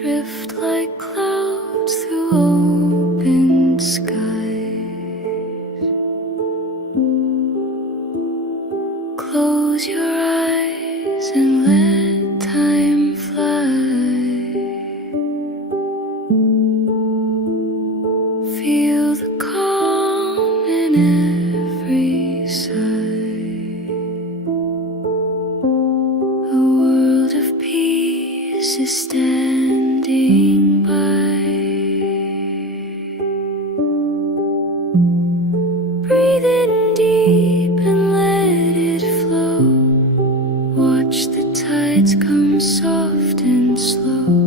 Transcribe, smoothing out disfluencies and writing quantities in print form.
drift like clouds through open skies. Close your eyes and let time fly. Feel the calm in every sigh. A world of peace is standing by. Breathe in deep and let it flow. Watch the tides come soft and slow.